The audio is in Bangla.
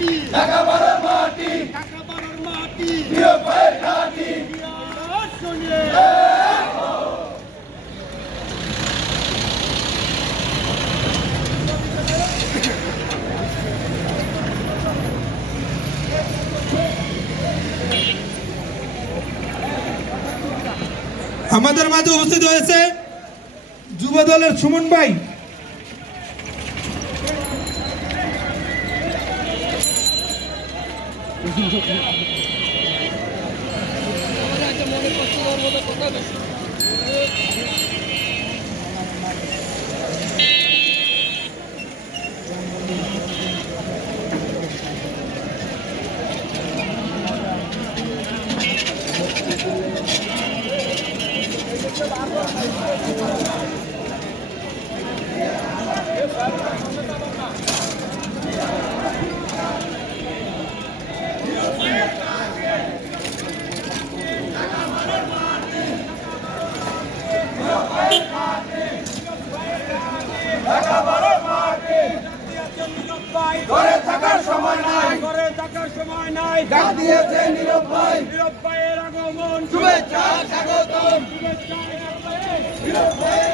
মাটি ঢাকা বারোর মাটি ঢাকা বারোর মাটি প্রিয় ভাইয়ের ঘাঁটি শুনিয়ে আমাদের মাঝে উপস্থিত হয়েছে যুব দলের সুমন ভাই। ঢাকা বারোর মাটি ঘরে থাকার সময় নাই ঘরে থাকার সময় নাই ডাক দিয়েছে নীরব ভাই নীরব ভাইয়ের আগমন শুভেচ্ছা স্বাগতম শুভেচ্ছা নীরব ভাইয়ের